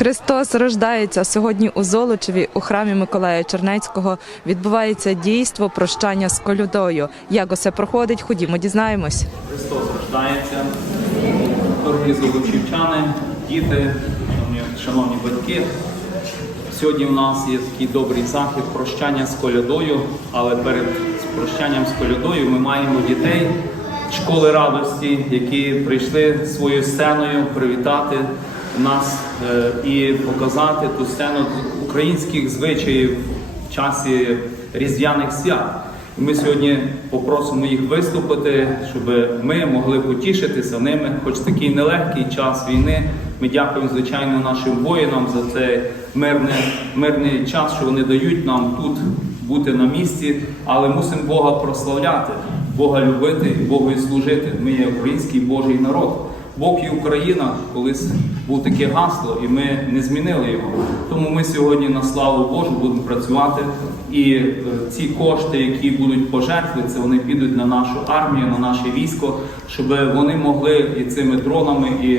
Христос рождається сьогодні у Золочеві у храмі Миколая Чернецького. Відбувається дійство прощання з колюдою. Як усе проходить? Ходімо, дізнаємось. Христос рождається. Дорогі золочівчани, діти, шановні, батьки. Сьогодні в нас є такий добрий захід прощання з колядою, але перед прощанням з колядою ми маємо дітей школи радості, які прийшли своєю сценою привітати нас е, і показати ту сцену українських звичаїв в часі різдвяних свят. Ми сьогодні попросимо їх виступити, щоб ми могли потішитися ними, хоч такий нелегкий час війни. Ми дякуємо, звичайно, нашим воїнам за цей мирний, мирний час, що вони дають нам тут бути на місці, але мусимо Бога прославляти, Бога любити Богу і служити. Ми є український Божий народ. Бог і Україна колись був таке гасло, і ми не змінили його. Тому ми сьогодні на славу Божу будемо працювати. І е, ці кошти, які будуть пожертви, це вони підуть на нашу армію, на наше військо, щоб вони могли і цими дронами, і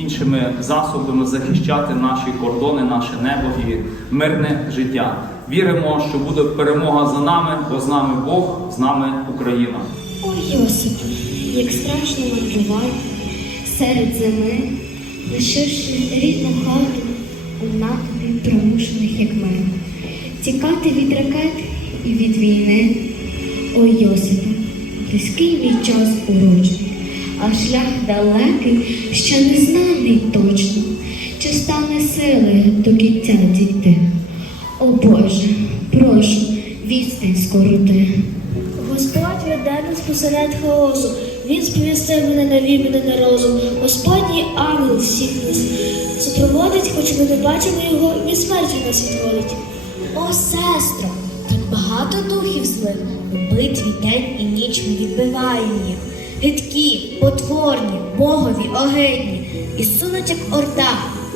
іншими засобами захищати наші кордони, наше небо і мирне життя. Віримо, що буде перемога за нами, бо з нами Бог, з нами Україна. Ой, Йосипе, як страшно мандрувати серед зими, лишивши рідну хату у натовпі примушених, як ми, тікати від ракет і від війни. Ой, Йосипе, близький мій час урочний, а шлях далекий, ще не знаний точно, чи стане сили до кінця дійти. О Боже, прошу, відстань скороти. Господь веде нас посеред хаосу, Він сповістив мене на мене на розум. Господній ангел всіх нас супроводить, хоч ми не бачимо його, і смерті нас відводить. О, сестро, так багато духів злих. У битві день і ніч ми відбиваємо їх. Гидкі, потворні, богові, огидні, і сунуть, як орда,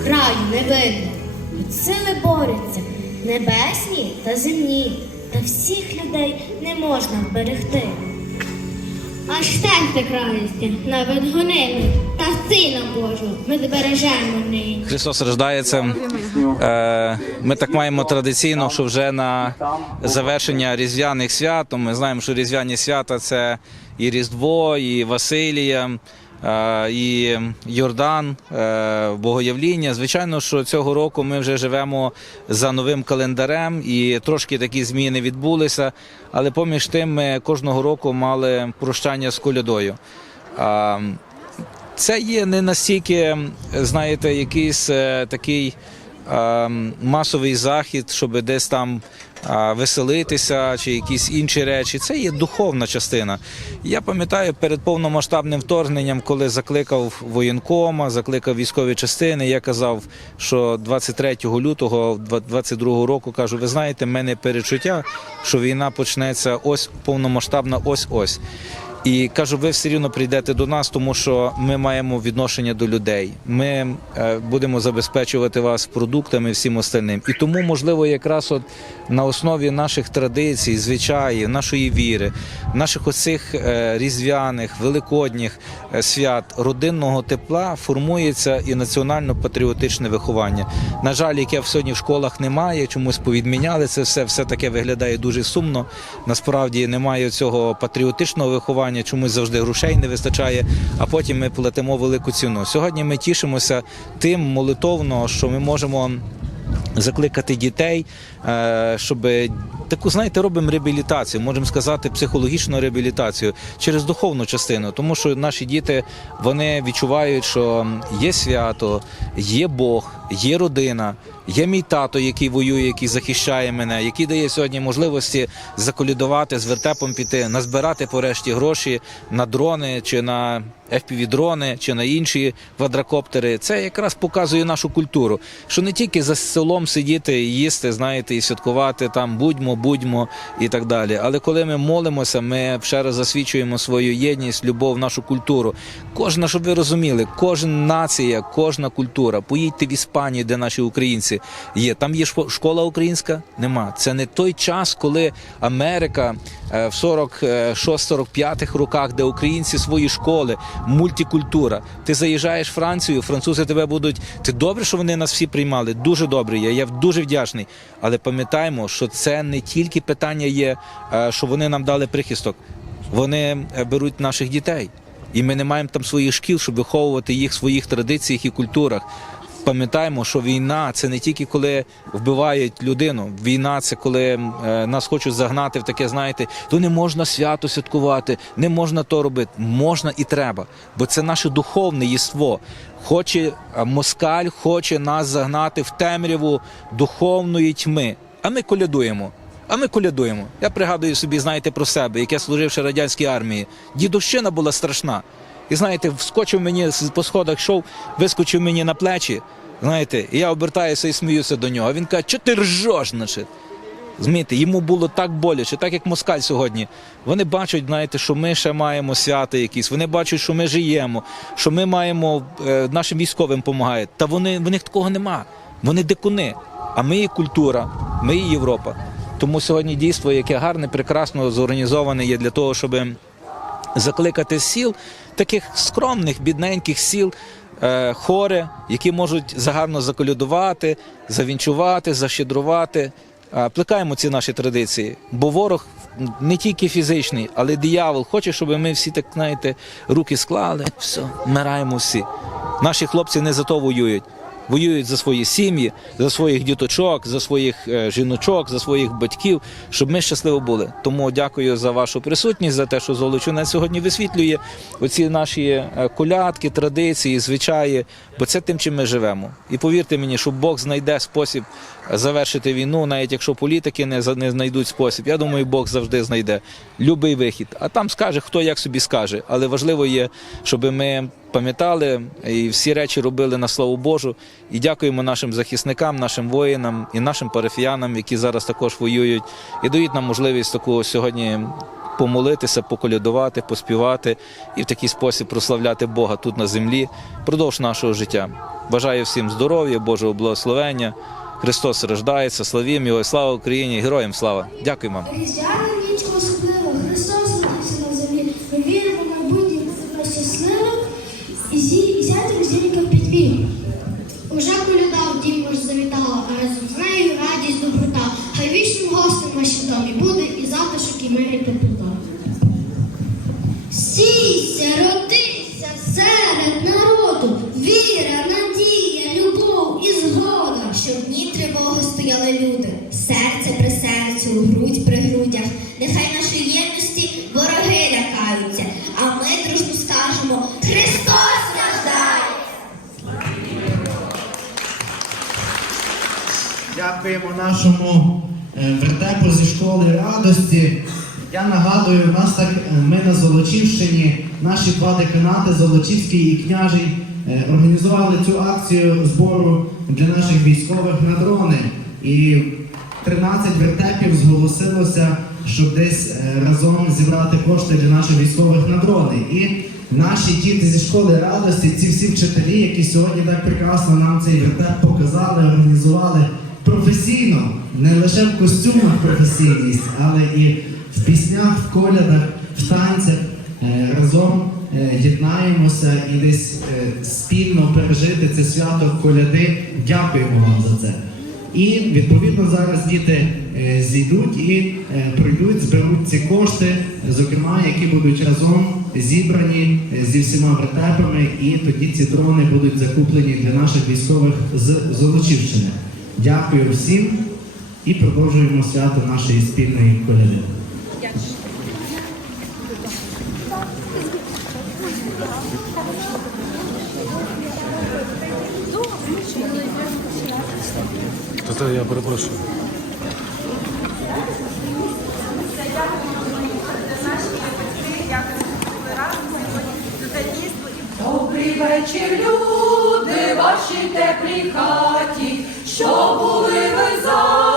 краю не видно. Від сили борються небесні та земні, та всіх людей не можна вберегти. Аж серце крається, навіть гонили, та сина Божого ми збережемо нині. Христос рождається. Е, Ми так маємо традиційно, що вже на завершення різдвяних свят, ми знаємо, що різдвяні свята це і Різдво, і Василія, е, і Йордан, е, Богоявління. Звичайно, що цього року ми вже живемо за новим календарем, і трошки такі зміни відбулися. Але поміж тим, ми кожного року мали прощання з колядою. Це є не настільки, знаєте, якийсь е, такий масовий захід, щоб десь там веселитися чи якісь інші речі. Це є духовна частина. Я пам'ятаю перед повномасштабним вторгненням, коли закликав воєнкома, закликав військові частини. Я казав, що 23 лютого 22 року кажу, ви знаєте, в мене перечуття, що війна почнеться ось повномасштабна, ось ось. І кажу, ви все рівно прийдете до нас, тому що ми маємо відношення до людей. Ми е, будемо забезпечувати вас продуктами всім остальним. І тому, можливо, якраз от на основі наших традицій, звичаїв, нашої віри, наших оцих е, різдвяних, великодніх е, свят, родинного тепла формується і національно-патріотичне виховання. На жаль, яке сьогодні в школах немає, чомусь повідміняли це все, все таке виглядає дуже сумно. Насправді немає цього патріотичного виховання, чомусь завжди грошей не вистачає, а потім ми платимо велику ціну. Сьогодні ми тішимося тим молитовно, що ми можемо. Закликати дітей, е, щоб таку, знаєте, робимо реабілітацію, можемо сказати, психологічну реабілітацію через духовну частину, тому що наші діти вони відчувають, що є свято, є Бог, є родина, є мій тато, який воює, який захищає мене, який дає сьогодні можливості заколідувати, з вертепом піти, назбирати порешті гроші на дрони чи на FPV-дрони чи на інші квадрокоптери. Це якраз показує нашу культуру, що не тільки за столом сидіти їсти, знаєте, і святкувати там будьмо, будьмо і так далі. Але коли ми молимося, ми ще раз засвідчуємо свою єдність, любов, нашу культуру. Кожна, щоб ви розуміли, кожна нація, кожна культура. Поїдьте в Іспанію, де наші українці є. Там є школа українська? Нема. Це не той час, коли Америка е, в 46-45 роках, де українці свої школи мультикультура. Ти заїжджаєш в Францію, французи тебе будуть. Ти добре, що вони нас всі приймали. Дуже добре. Я, я дуже вдячний. Але пам'ятаємо, що це не тільки питання є, е, що вони нам дали прихисток. Вони е, беруть наших дітей. І ми не маємо там своїх шкіл, щоб виховувати їх в своїх традиціях і культурах. Пам'ятаємо, що війна це не тільки коли вбивають людину. Війна це коли е, нас хочуть загнати в таке, знаєте, то не можна свято святкувати, не можна то робити. Можна і треба, бо це наше духовне єство. Хоче е, москаль, хоче нас загнати в темряву духовної тьми. А ми колядуємо. А ми колядуємо. Я пригадую собі, знаєте, про себе, як я служив ще радянській армії. Дідовщина була страшна. І знаєте, вскочив мені по сходах, йшов, вискочив мені на плечі. Знаєте, і я обертаюся і сміюся до нього. Він каже, що ти ржеш, значить? Змійте, йому було так боляче, так як москаль сьогодні. Вони бачать, знаєте, що ми ще маємо свята якісь. Вони бачать, що ми живемо, що ми маємо е, нашим військовим допомагають. Та вони в них такого нема. Вони дикуни. А ми є культура, ми є Європа. Тому сьогодні дійство, яке гарне, прекрасно зорганізоване, є для того, щоб закликати сіл, таких скромних, бідненьких сіл, е, хори, які можуть загарно заколядувати, завінчувати, защедрувати. Плекаємо ці наші традиції, бо ворог не тільки фізичний, але й диявол хоче, щоб ми всі так знаєте, руки склали, все, вмираємо всі. Наші хлопці не за то воюють. Воюють за свої сім'ї, за своїх діточок, за своїх е, жіночок, за своїх батьків, щоб ми щасливо були. Тому дякую за вашу присутність, за те, що Золочунець сьогодні висвітлює оці наші е, колядки, традиції, звичаї, бо це тим, чим ми живемо. І повірте мені, що Бог знайде спосіб завершити війну, навіть якщо політики не не знайдуть спосіб. Я думаю, Бог завжди знайде любий вихід. А там скаже, хто як собі скаже. Але важливо є, щоб ми пам'ятали і всі речі робили на славу Божу. І дякуємо нашим захисникам, нашим воїнам і нашим парафіянам, які зараз також воюють, і дають нам можливість таку сьогодні. Помолитися, поколядувати, поспівати і в такий спосіб прославляти Бога тут на землі впродовж нашого життя. Бажаю всім здоров'я, Божого благословення. Христос рождається, славім Його, слава Україні, героям слава! Дякую Дякуємо нашому е, вертепу зі школи радості. Я нагадую, у нас так е, ми на Золочівщині, наші два деканати, Золочівський і княжий, е, організували цю акцію збору для наших військових на дрони. І 13 вертепів зголосилося, щоб десь разом зібрати кошти для наших військових на дрони. І наші діти зі школи радості, ці всі вчителі, які сьогодні так прекрасно нам цей вертеп показали, організували професійно, не лише в костюмах професійність, але і в піснях, в колядах, в танцях е, разом е, єднаємося і десь е, спільно пережити це свято коляди. Дякуємо вам за це. І відповідно зараз діти зійдуть і прийдуть, зберуть ці кошти, зокрема, які будуть разом зібрані зі всіма вертепами, і тоді ці дрони будуть закуплені для наших військових з Золочівщини. Дякую всім і продовжуємо свято нашої спільної коляди. То я перепрошую. Добрий вечір, люди, вашій теплій хаті, що були ви завжди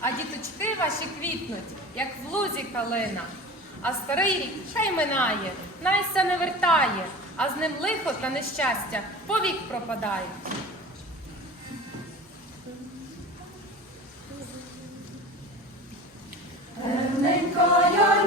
а діточки ваші квітнуть, як в лузі калина. А старий рік хай минає, най найся не вертає, а з ним лихо та нещастя повік пропадає. Темненька я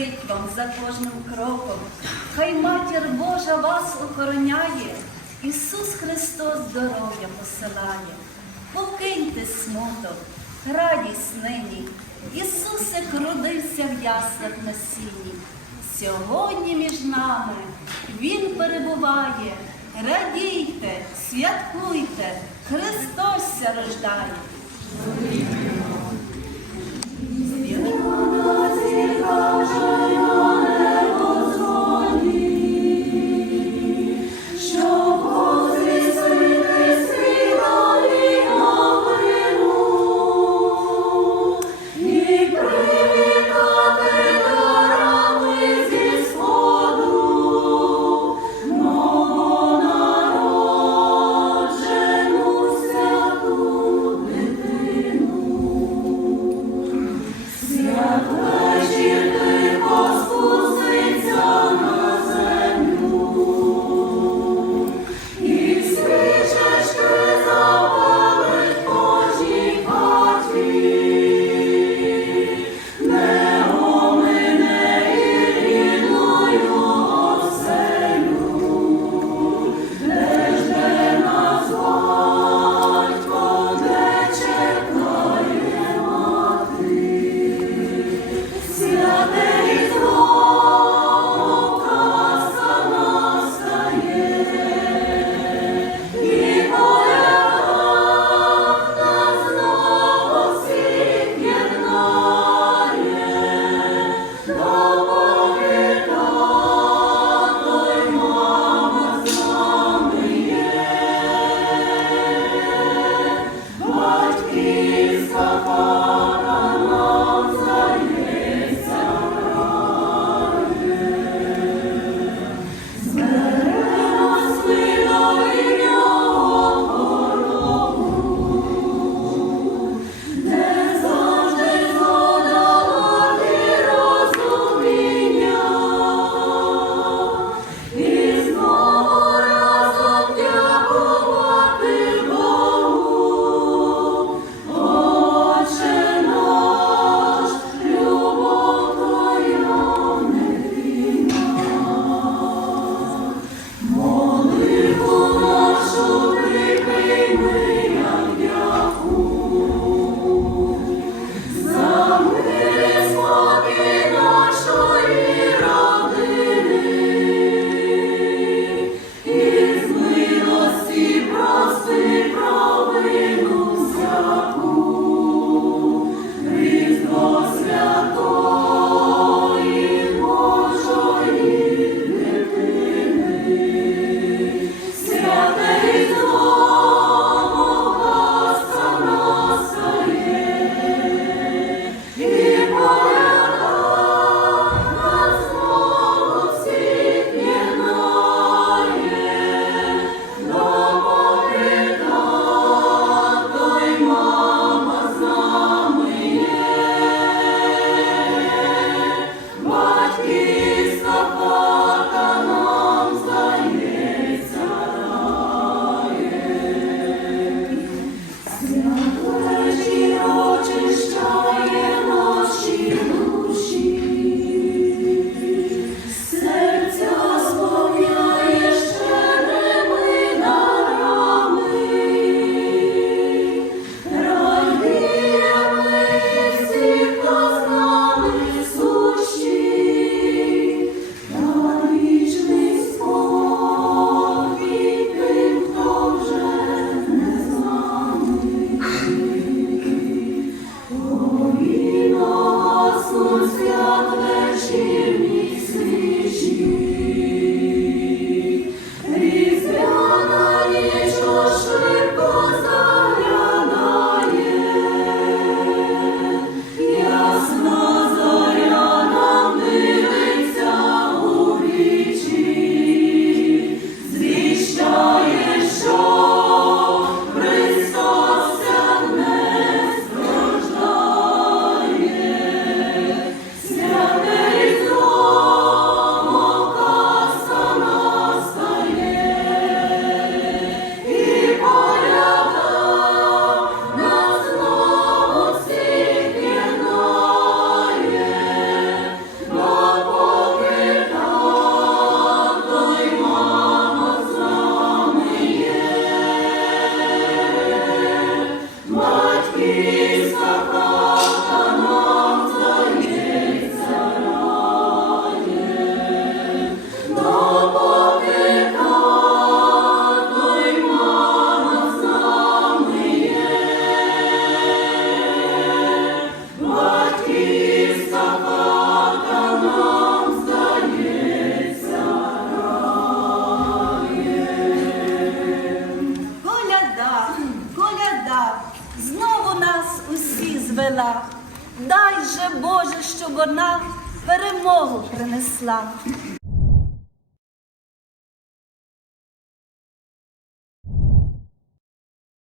щастить вам за кожним кроком. Хай матір Божа вас охороняє, Ісус Христос здоров'я посилає. Покиньте смуток, радість нині. Ісусик родився в яснах на сіні. Сьогодні між нами Він перебуває. Радійте, святкуйте, Христос ся рождає. Вона перемогу принесла.